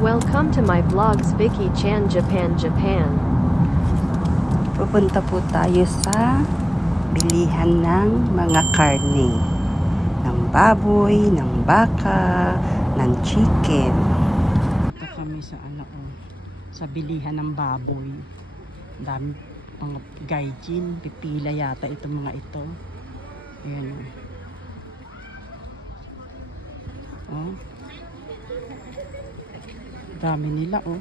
Welcome to my vlogs, Vicky Chan, Japan. Pupunta po tayo sa bilihan ng mga karne. Ng baboy, ng baka, ng chicken. Ito kami sa sa bilihan ng baboy. Dami mga gaijin, pipila yata itong mga ito. Ayan o. Oh. Dami nila oh.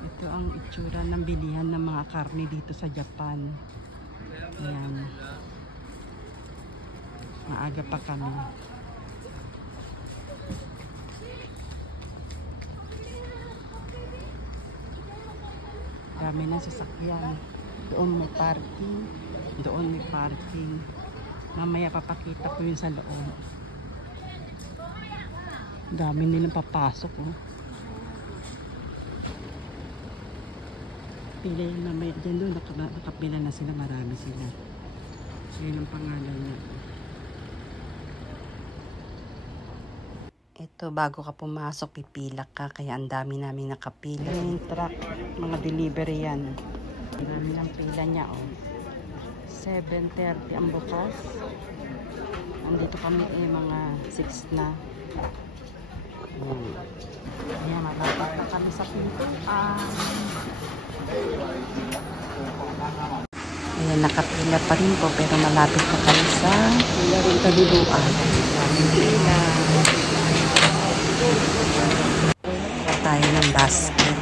Ito ang itsura ng bilihan ng mga karne dito sa Japan. Ayan. Maaga pa kami. Dami ng sasakyan. Doon may parking. Doon may parking. Mamaya papakita ko yun sa loob. Dami nilang papasok oh. Pila yung mamaya dyan doon. Nakapila na sila. Marami sila. Yun ang pangalan niya. Ito bago ka pumasok pipila ka. Kaya ang dami namin nakapila. Yung truck. Mga delivery yan. Dami ng pila niya oh. 7:30 ang bukas. Andito kami mga 6 na. Ayan, marapat na kami sa pintuan. Ayan, nakapila pa rin po pero malapit pa kami sa kaduluan. Tayo ng basket.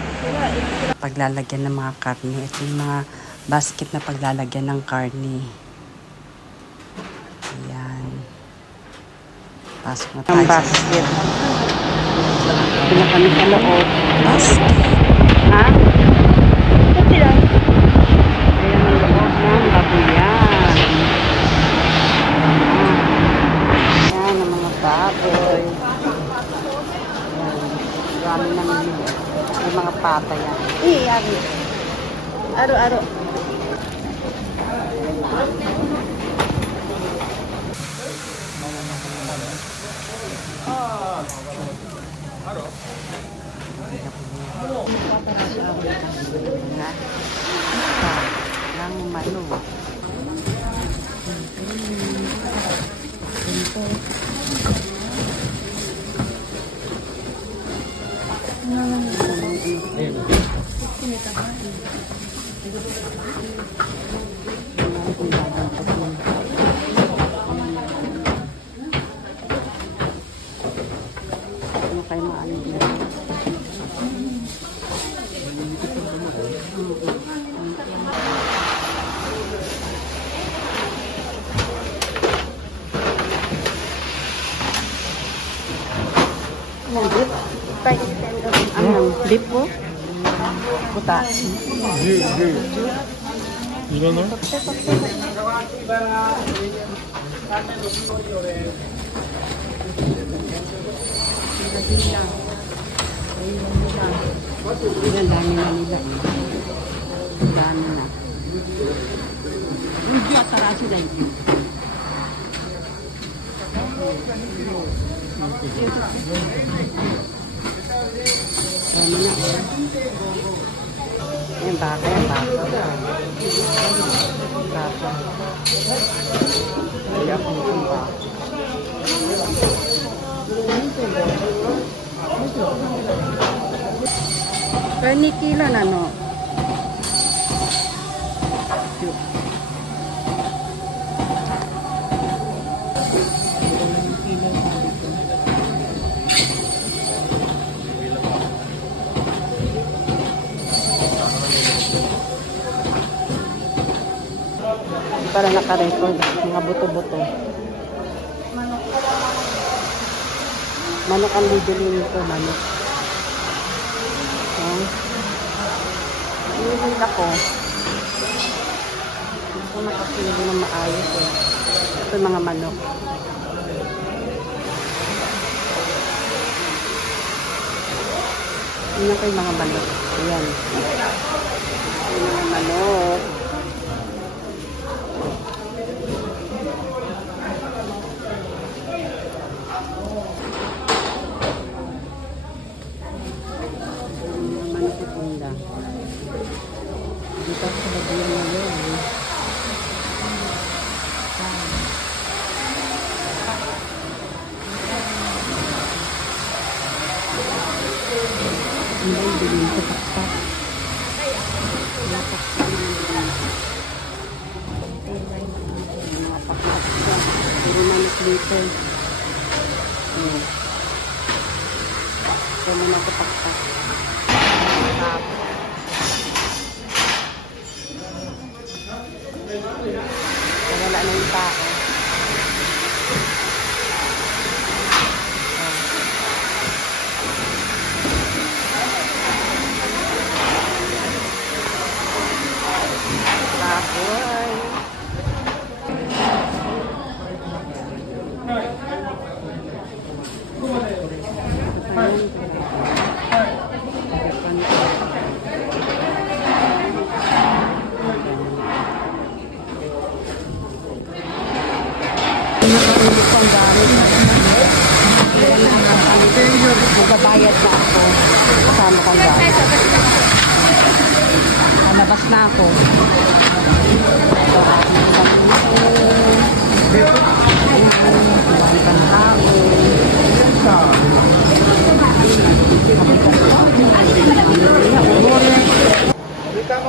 Paglalagyan ng mga karne. Ito yung mga basket na paglalagyan ng karne. Ayan. Pasok na tayo. Ang basket. Pila kami sa loob. Basket. Ha? Ito yan. Ayan ang loob ng baboyan. Ayan ang mga baboy. Ayan. Marami namin yun. May mga pata yan. Ayan. Aro-aro. Ng mano. Ano kayo maano dito? Ano? Beef po? Puta. 이거는? Ang dami na nila. Ang dami na. Hindi ataraso na ito. Dami na. Yung baka, yung baka. Baka. Kaya ako yung baka. Pernikilan ano? Para naka-record mga buto-buto. Manok ang bibilin ko, manok. Nilil ako. Hindi ko nakapili ng maayos eh. Ito mga manok. Yun ako yung mga manok. Ayan. Yung mga manok. dito pakpak. Mga pakpak siya. Puro manok dito. Ito muna ito pakpak. Wala na yung tao. Baboy. Magbabayad na ako. Kasama kong gamit. Labas na ako.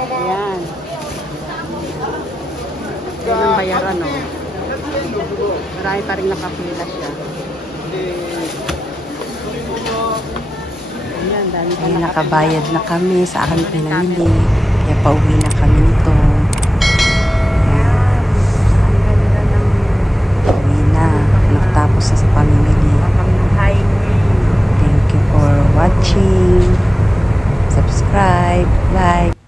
Ayan. Ayan ang bayaran, no? Marami pa rin nakapila siya. Ayan, nakabayad na kami sa aking pinamili. Kaya pauwi na kami nito. Pauwi na. Nakatapos na sa pamimili. Thank you for watching. Subscribe, like.